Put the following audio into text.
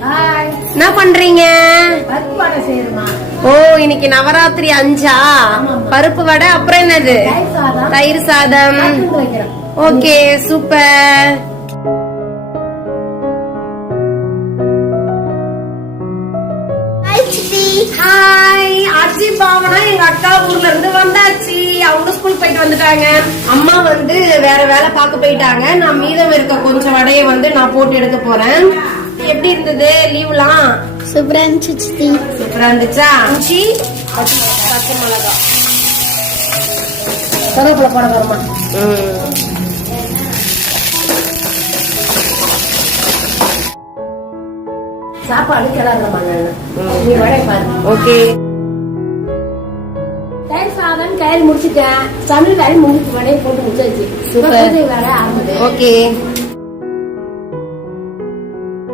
என்ன பண்றீங்க? பருப்பு வடை செய்யறோமா? ஓ, இன்னைக்கு நவராத்திரி 5ஆ? பருப்பு வடை, அப்புறம் என்னது? தயிர் சாதம். Okay, super. ஹாய், அஜி பாவனா எங்க அக்கா ஊர்ல இருந்து வந்தாச்சு. அவங்க ஸ்கூல் போயிட்டு வந்துட்டாங்க. அம்மா வந்து வேற வேலை பார்க்க போயிட்டாங்க. நான் மீதம் இருக்க கொஞ்சம் வடைய வந்து நான் போட்டு எடுக்க போறேன். எப்படி இருந்தது லீவ்லாம்? சூப்பரா இருந்துச்சு. சூப்பரா இருந்துச்சா? இஞ்சி, பச்சை மிளகா, கருவேப்பிலை போட வருமா? சாப்பாடு கிளறமாங்க. நீ வடை பாரு. ஓகே. தயிர் சாதம் கயிறு முடிச்சுட்டேன். சமையல் வேலை முடிச்சு வடையை போட்டு முடிச்சாச்சு. சூப்பர். வேலை ஆகுது. ஓகே.